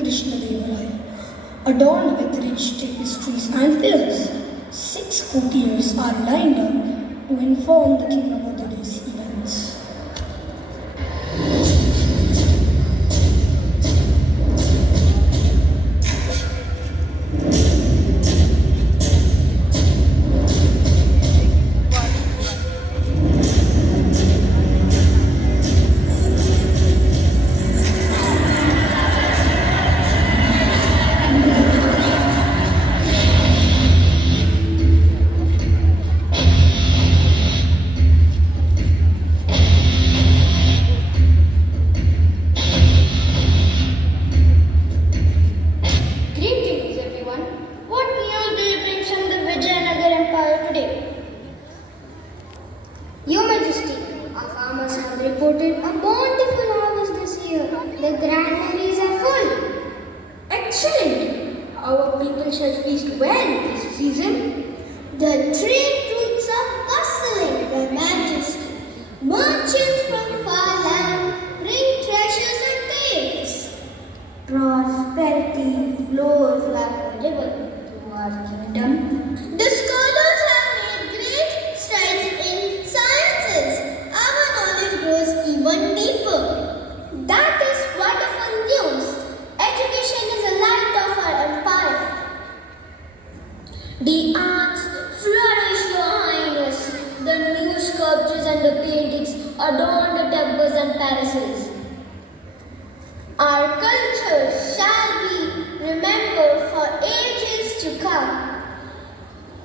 Krishnadevaraya, adorned with rich tapestries and pillars. 6 courtiers are lined up to inform the king about the day's events. Greetings everyone. What news do you bring from the Vijayanagar Empire today? Your Majesty, our farmers have reported a bountiful harvest this year. The granaries are full. Excellent. Our people shall feast well this season. The trade routes are bustling, Your Majesty. Merchants from far land bring treasures and tales. Prosperity flows like a river through our kingdom. The scholars have made great strides in sciences. Our knowledge grows even deeper. That is wonderful news. Education is a light of our empire. The arts flourish, Your Highness. The new sculptures and the paintings adorn the temples and palaces. Our culture shall be remembered for ages to come.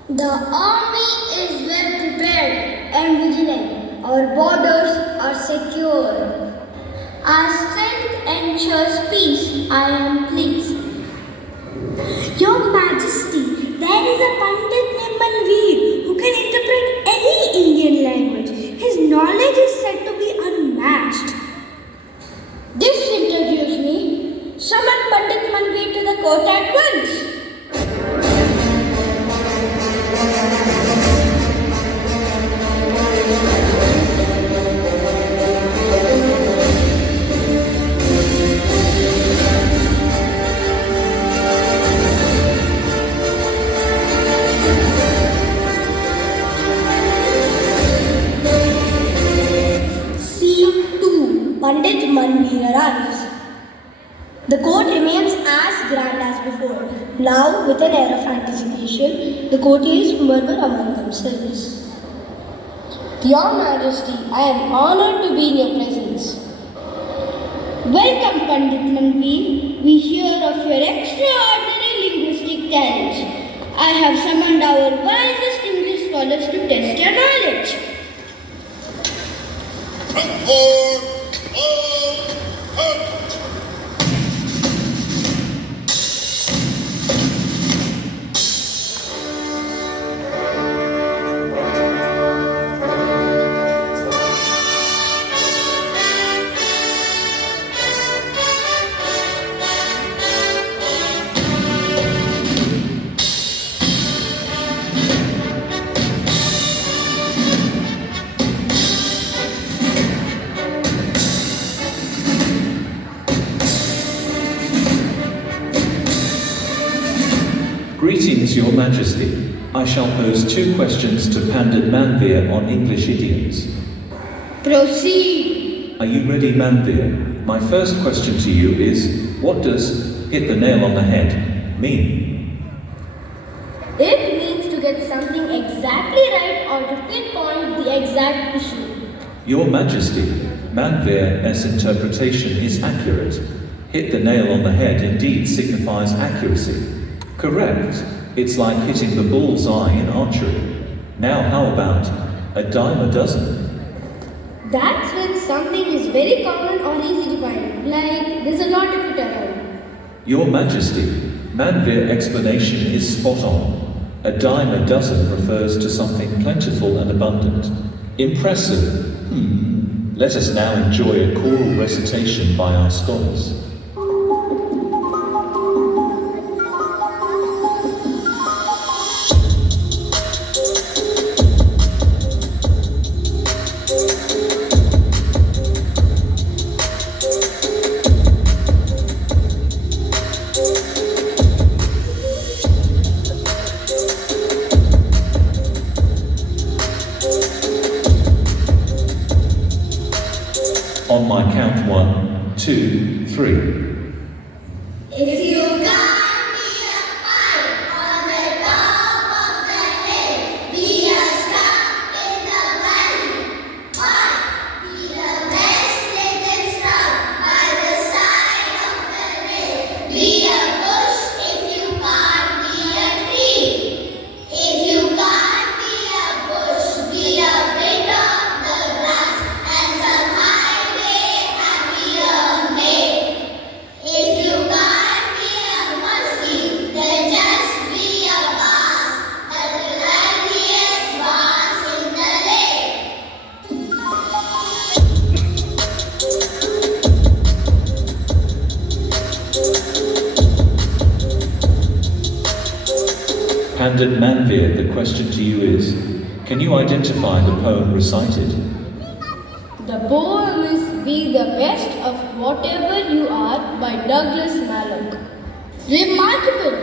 The army is well prepared and vigilant. Our borders are secure. Our strength ensures peace. I am pleased. Your Majesty, there is a Pandit named Manveer who can interpret any Indian language. His knowledge is said to be unmatched. This introduces me. Summon Pandit Manveer to the court at once. Scene 2. Pandit Manveer arrives. The court remains as grand as before. Now, with an air of anticipation, the courtiers murmur among themselves. Your Majesty, I am honored to be in your presence. Welcome, Pandit Manveer. We hear of your extraordinary linguistic talents. I have summoned our wisest English scholars to test your knowledge. Greetings, Your Majesty. I shall pose 2 questions to Pandit Manveer on English idioms. Proceed. Are you ready, Manveer? My first question to you is, what does hit the nail on the head mean? It means to get something exactly right or to pinpoint the exact issue. Your Majesty, Manveer's interpretation is accurate. Hit the nail on the head indeed signifies accuracy. Correct. It's like hitting the bull's eye in archery. Now how about a dime a dozen? That's when something is very common or easy to find, like there's a lot of it around. Your Majesty, Manveer's explanation is spot on. A dime a dozen refers to something plentiful and abundant. Impressive. Let us now enjoy a choral recitation by our scholars. 2, 3. If you can't be a pine on the top of the hill, be a stump in the valley. Or be the best little stump by the side of the hill. Be a bush if you can't be a tree. If you can't be a bush, be a bit of the grass and some highway happier made. If you can't be a muskie, then just be a bass, the liveliest bass in the lake. Pandit Manveer, the question to you is, can you identify the poem recited? The poem is Be the Best of Whatever You Are by Douglas Malloch. Remarkable!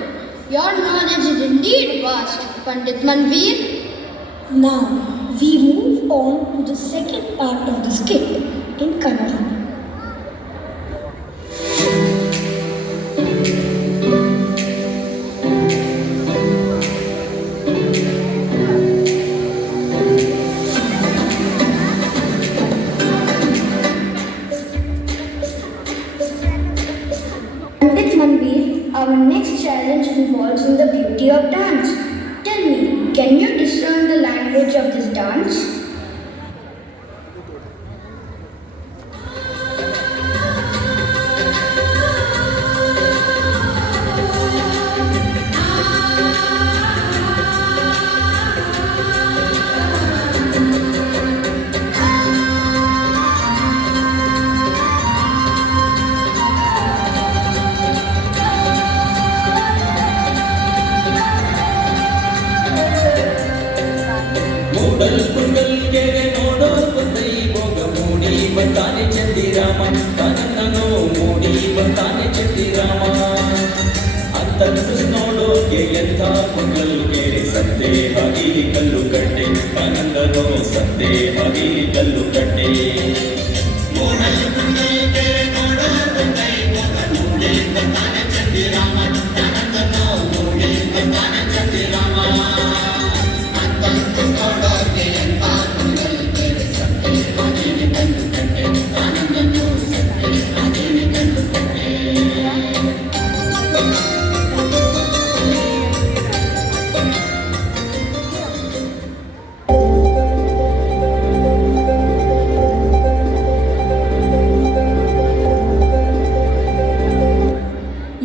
Your knowledge is indeed vast, Pandit Manveer. Now, we move on to the second part of the skit in Kannada. Pandit Manveer, our next challenge involves in the beauty of dance. Tell me, can you discern the language of this dance? ಮೂಡಲ್ ಕುಂಡಲ್ ಕೆರೆ ನೋಡೋ ಬಂದೈ ಭೋಗ ಮೂಡಿ ಬಂತಾನೆ ಚಂದಿರಾಮ ತನ್ನನ್ನು ಮೂಡಿ ಬಂತಾನೆ ಚಂದಿರಾಮ ಅಂತಂದು ನೋಡೋಕೆ ಎಂಥ ಕುಂಡಲ್ ಕೆರೆ ಸತ್ತೆ ಹಗೀಲಿ ಕಲ್ಲು ಕಟ್ಟೆ ತನ್ನಂದನೋ ಸತ್ತೆ ಹಗೀಲಿ ಕಲ್ಲು ಕಟ್ಟೆ ಮೂಡಲ್ ಕುಂಡಲ್ ಕೆರೆ ನೋಡೋ ಬಂದೈ ಭೋಗ ಮೂಡಿ ಬಂತಾನೆ ಚಂದಿರಾಮ ತನ್ನನ್ನು ಮೂಡಿ ಬಂತಾನೆ ಚಂದಿರಾಮ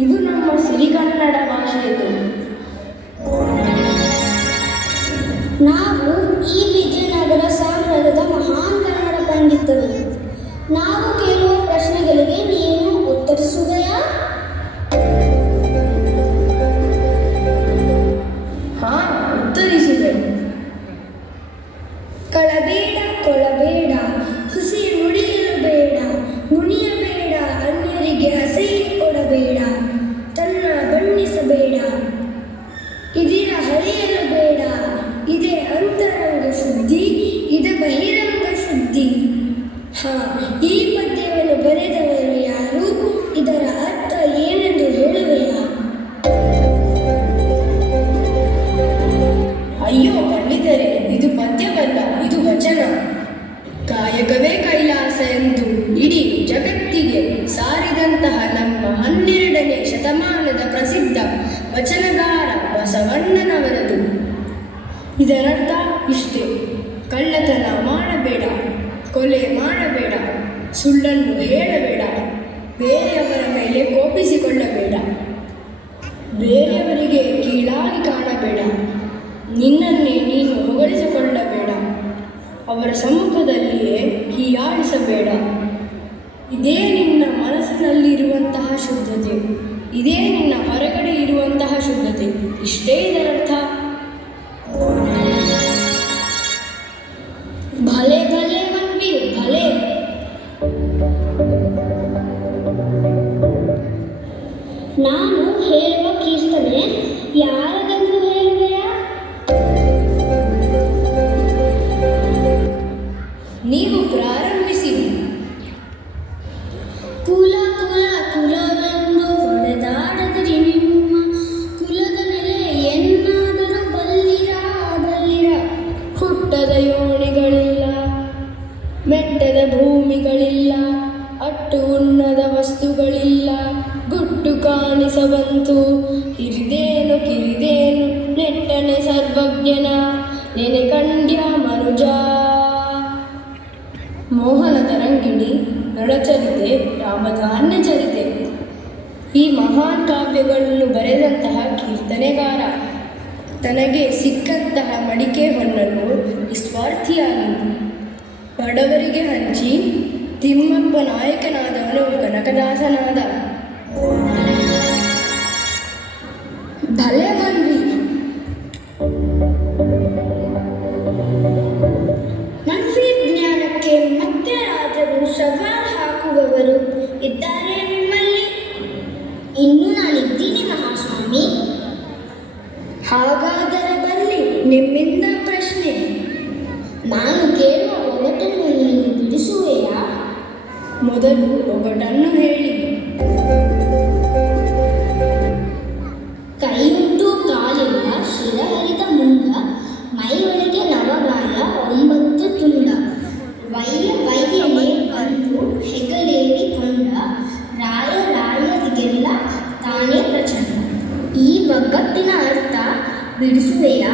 ಇದು ನಮ್ಮ ಸಿರಿಗನ್ನಡ ಭಾಷೆಯದು. ನಾವು ಈ ವಿಜಯನಗರ ಸಾಮ್ರಾಜ್ಯದ ಮಹಾನ್ ಕನ್ನಡ ಪಂಡಿತರು. ನಾವು ಕೇಳುವ ಪ್ರಶ್ನೆಗಳಿಗೆ ನೀನು ಉತ್ತರಿಸುವೆಯಾ? ಹಾ, ಉತ್ತರಿಸಿದೆ. ಕಳಬೇಡ ಕೊಳಬೇಡ, ಹುಸಿ ನುಡಿಯಲು ಬೇಡ, ನುಣಿಯಬೇಡ, ಅನ್ಯರಿಗೆ ಅಸಹ್ಯ ಕೊಡಬೇಡ, ತನ್ನ ಬಣ್ಣಿಸಬೇಡ, ಇದಿರ ಹರಿಯಲು ಬೇಡ, ಇದೇ ಅಂತರಂಗ ಶುದ್ಧಿ, ಇದೆ ಬಹಿರಂಗ ಶುದ್ಧಿ. ಹಾ, ಈ ಪದ್ಯವನ್ನು ಬರೆದವರು ಯಾರು? ಇದರ ಅರ್ಥ ಏನೆಂದು ಹೇಳುವೆಯಾ? ಅಯ್ಯೋ ಪಂಡಿತರೆ, ಇದು ಪದ್ಯವಲ್ಲ, ಇದು ವಚನ. ಕಾಯಕವೇ ಕೈಲಾಸ ಎಂದು ಇಡೀ ಜಗತ್ತಿಗೆ ಸಾರಿದಂತಹ ನಮ್ಮ 12ನೇ ಶತಮಾನದ ಪ್ರಸಿದ್ಧ ವಚನಗಾರ ಬಸವಣ್ಣನವರದು. ಇದರರ್ಥ ಇಷ್ಟೇ: ಕಳ್ಳತನ ಮಾಡಬೇಡ, ಕೊಲೆ ಮಾಡಬೇಡ, ಸುಳ್ಳನ್ನು ಹೇಳಬೇಡ, ಬೇರೆಯವರ ಮೇಲೆ ಕೋಪಿಸಿಕೊಳ್ಳಬೇಡ, ಬೇರೆಯವರಿಗೆ ಕೀಳಾಗಿ ಕಾಣಬೇಡ, ನಿನ್ನನ್ನೇ ನೀನು ಹೊಗಳಿಸಿಕೊಳ್ಳಬೇಡ, ಅವರ ಸಮ್ಮುಖದಲ್ಲಿಯೇ ಹೀಯಾಳಿಸಬೇಡ. ಇದೇ ನಿನ್ನ ಮನಸ್ಸಿನಲ್ಲಿರುವಂತಹ ಶುದ್ಧತೆ, ಇದೇ ನಿನ್ನ ಹೊರಗಡೆ ಇರುವಂತಹ ಶುದ್ಧತೆ. ಇಷ್ಟೇ ಇದರರ್ಥ. ಭಲೆ ಭಲೆ ಮನ್ವೀರ್, ಭಲೆ. ನಾನು ಹೇಳುವ ಕೀರ್ತನೆ ಯಾರದೆಂದು ಹೇಳುವೆಯಾ? ನೀವು ಪ್ರಾರಂಭಿಸಿ. ಕುಲ ಸರ್ವಜ್ಞನ ನೆನೆ ಕಂಡ್ಯ ಮನುಜ. ಮೋಹನ ತರಂಗಿಣಿ, ನಳಚರಿತೆ, ರಾಮಧಾನ್ಯ ಚರಿತೆ ಈ ಮಹಾನ್ ಕಾವ್ಯಗಳನ್ನು ಬರೆದಂತಹ ಕೀರ್ತನೆಗಾರ ತನಗೆ ಸಿಕ್ಕಂತಹ ಮಡಿಕೆ ಹೊನ್ನನ್ನು ನಿಸ್ವಾರ್ಥಿಯಾಗಿ ಬಡವರಿಗೆ ಹಂಚಿ ತಿಮ್ಮಪ್ಪ ನಾಯಕನಾದವನು ಕನಕದಾಸನಾದ. ಭಲೆ ಮನ್ವಿ, ಮನ್ವಿ ಜ್ಞಾನಕ್ಕೆ ಮತ್ತೆ ಆದರೂ ಸವಾಲು ಹಾಕುವವರು ಇದ್ದಾರೆ ನಿಮ್ಮಲ್ಲಿ? ಇನ್ನು ನಾನಿದ್ದೀನಿ ಮಹಾಸ್ವಾಮಿ. ಹಾಗಾದರೆ ಬರಲಿ ನಿಮ್ಮಿಂದ ಪ್ರಶ್ನೆ. ನಾನು ಕೇಳುವ ಒಗಟನ್ನು ನೀನು ಬಿಡಿಸುವೆಯಾ? ಮೊದಲು ಒಗಟನ್ನು ಹೇಳಿ. ಕೈಯುಂಟು ಕಾಲಿಲ್ಲ, ಶಿರ ಹರಿದ ಮುಂಡ, ಮೈಯೊಳಗೆ ನವಗಾಯ 9 ತುಂಡ. ವಯ್ಯನೆ ಬಂದು ಹೆಗಲೇರಿಕೊಂಡ, ರಾಯರಿಗೆಲ್ಲ ತಾನೇ ಪ್ರಚಂಡ. ಈ ಒಗ್ಗಟ್ಟಿನ ಅರ್ಥ ಬಿಡಿಸುವೆಯಾ?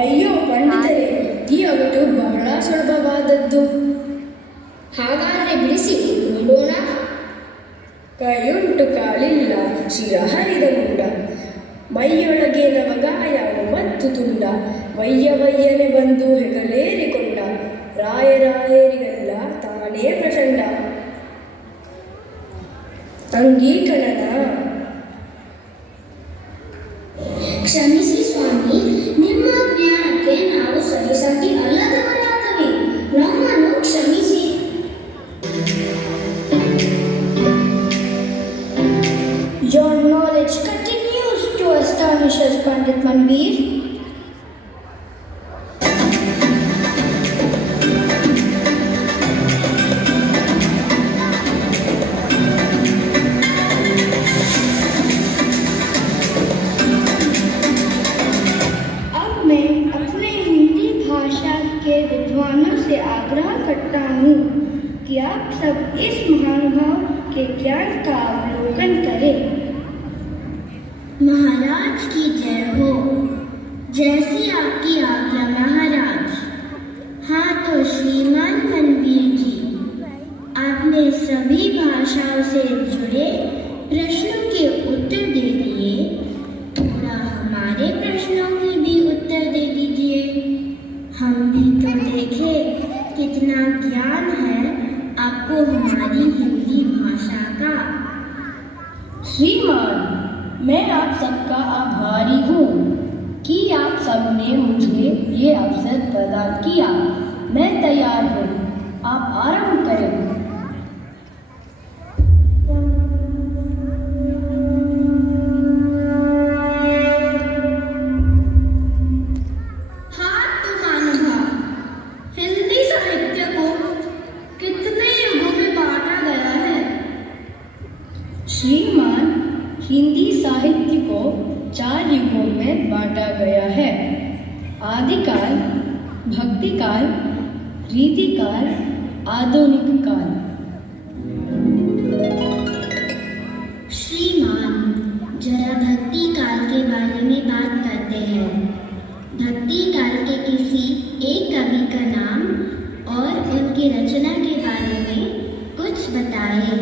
ಅಯ್ಯೋ ಪಂಡಿತರೇ, ಈ ಒಗಟು ಬಹಳ ಸುಲಭವಾದದ್ದು. ಹಾಗಾದರೆ ಬಿಡಿಸಿ ನೋಡೋಣ. ಕೈಯುಂಟು ಕಾಲಿಲ್ಲ, ಶಿರ ಹರಿದ ಮುಂಡ, ಮೈಯೊಳಗೆ ನವಗಾಯ 9 ತುಂಡ. ವಯ್ಯನೆ ಬಂದು ಹೆಗಲೇರಿಕೊಂಡ, ರಾಯರಿಗೆಲ್ಲ ತಾನೇ ಪ್ರಚಂಡ. ಅಂಗೀಕರಣ. ಕ್ಷಮಿಸಿ ಸ್ವಾಮಿ, ನಿಮ್ಮ ಜ್ಞಾನಕ್ಕೆ ನಾವು ಸರಿಸಾಟಿ ಅಲ್ಲದವರಾಗವೆ. ನಮ್ಮನ್ನು ಕ್ಷಮಿಸಿ. Your knowledge continues to astonish us, Pandit Manveer. अब मैं अपने हिंदी भाषा के विद्वानों से आग्रह करता हूँ कि आप सब इस महानुभाव के ज्ञान का अवलोकन करें। महाराज की जय हो। जैसी आपकी आज्ञा महाराज। हाँ तो श्रीमान मनवीर जी, आपने सभी भाषाओं से जुड़े प्रश्नों के उत्तर दे दिए। थोड़ा हमारे प्रश्नों के भी उत्तर दे दीजिए। हम भी तो देखें कितना ज्ञान है आपको हमारी हिंदी भाषा का। श्रीमान, मैं आप सबका आभारी हूँ कि आप सबने मुझे ये अवसर प्रदान किया। मैं तैयार हूँ, आप आरंभ करें। हिंदी साहित्य को कितने युगों में बांटा गया है? श्रीमान, हिंदी साहित्य को 4 युगों में बांटा गया है। आदिकाल, भक्तिकाल, रीतिकाल, आधुनिक काल। श्रीमान, जरा भक्ति काल के बारे में बात करते हैं। भक्ति काल के किसी एक कवि का नाम और उनकी रचना के बारे में कुछ बताएं।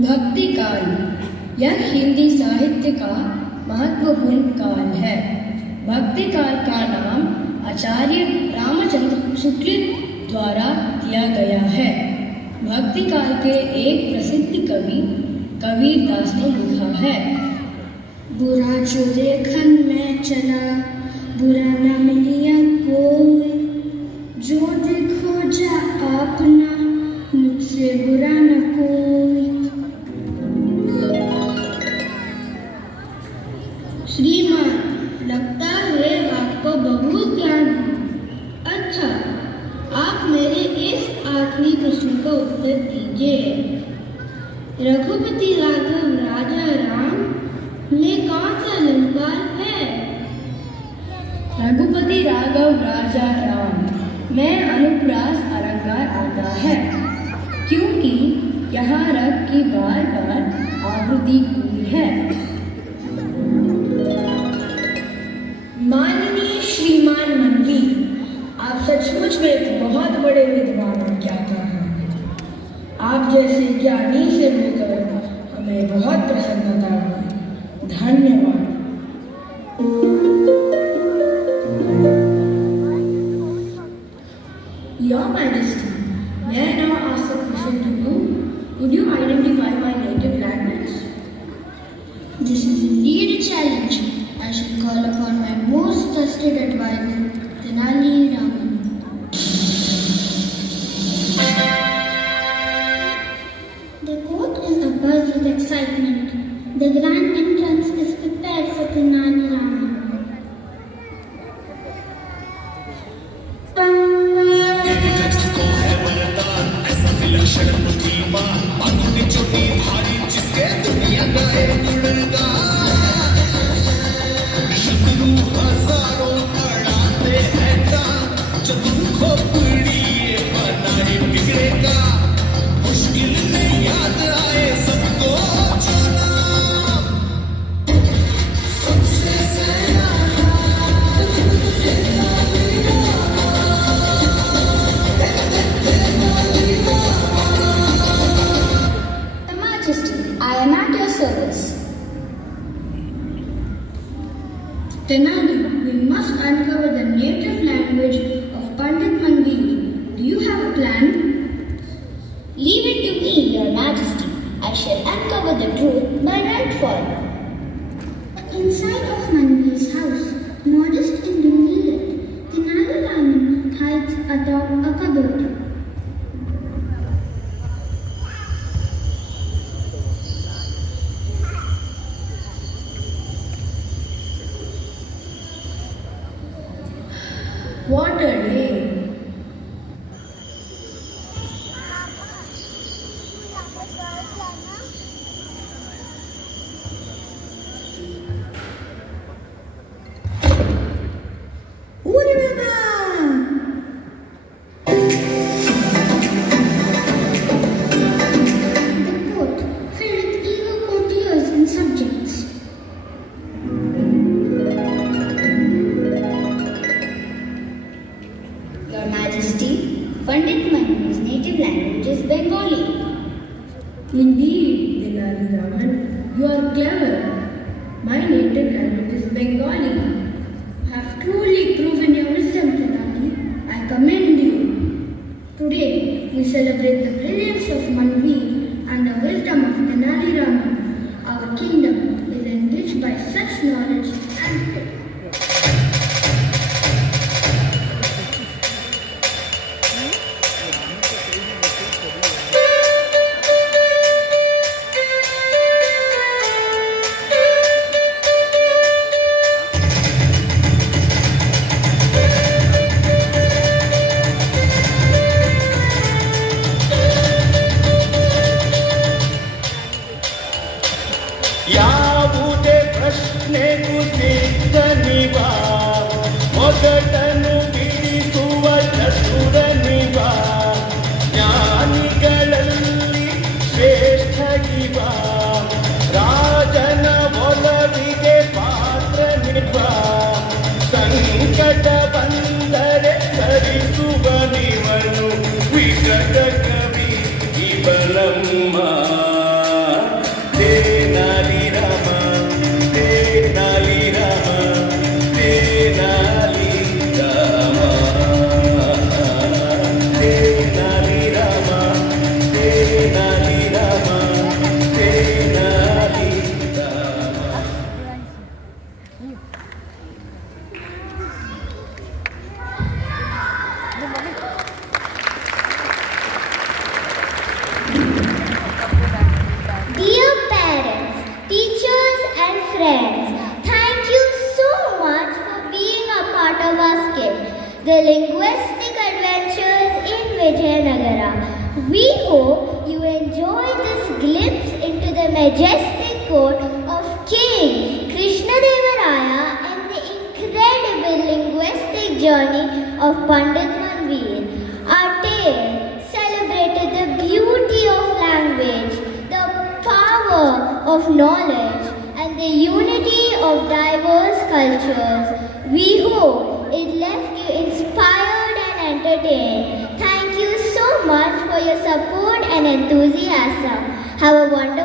भक्ति काल यह हिंदी साहित्य का महत्वपूर्ण काल है। भक्ति काल का नाम आचार्य रामचंद्र शुक्ल द्वारा दिया गया है। भक्ति काल के एक प्रसिद्ध कवि कबीरदास ने लिखा है। बुरा जो देखन में चला, बुरा न मिलिया कोई, जो देखो जा आपना, मुझसे बुरा न कोई। श्रीमान, लगता है आपको बहुत ज्ञान है। अच्छा, आप मेरे इस आखिरी प्रश्न का उत्तर दीजिए। रघुपति राघव राजा राम में कौन सा अलंकार है? रघुपति राघव राजा राम में अनुप्रास अलंकार आता है, क्योंकि यहाँ रख की बार बार आवृत्ति हुई है। माननीय श्रीमान मनवी, आप सचमुच में एक बहुत बड़े विद्वान और ज्ञाता हैं। आप जैसे ज्ञानी से मिलकर हमें बहुत प्रसन्नता हुई। धन्यवाद। Your Majesty, may I now ask a question to you? Could you identify my native language? This is indeed a challenge. I shall call upon my most trusted advisor, Tenali Raman. The court is abuzz with excitement. The grand entrance is prepared for Tenali Raman. Tenali, we must uncover the native language of Pandit Manveer. Do you have a plan? Leave it to me, Your Majesty. I shall uncover the truth by nightfall. Inside of Manveer's house, modest and dimly lit, Tenali Raman hides atop a cupboard. What a day! The court, filled with eager courtiers and subjects. Your Majesty, Pandit Manveer's native language is Bengali. Indeed, Tenali Raman, you are clever. My native language is Bengali. You have truly proven your wisdom, Tenali. I commend you. Today, we celebrate the brilliance of Manveer and the wisdom of Tenali Raman. Our kingdom is enriched by such knowledge and wit. ಯಾವುದೇ ಪ್ರಶ್ನೆಗೂ ಸಿದ್ಧನಿವ ಮೊದಟನು ಬಿಡಿಸುವ ಚತುರನಿವ ಜ್ಞಾನಿಗಳಲ್ಲಿ ಶ್ರೇಷ್ಠನಿವ ರಾಜನ ಒಲವಿಗೆ ಪಾತ್ರನಿವ ಸಂಕಟ ಬಂದರೆ ಸರಿಸುವನಿವನು ವಿಕಟ ಕವಿ ಇವನಮ್ಮ Tenali Rama, Tenali Rama, Tenali Rama, Tenali Rama, Tenali Rama, Tenali Rama. Dear parents, teachers and friends, thank you so much for being a part of our skit, The Linguistic Adventures in Vijayanagara. We hope you enjoy this glimpse into the majestic court of King Krishnadevaraya and the incredible linguistic journey of Pandit Manveer. Our tale celebrated the beauty of language of knowledge and the unity of diverse cultures. We hope it left you inspired and entertained. Thank you so much for your support and enthusiasm. Have a wonderful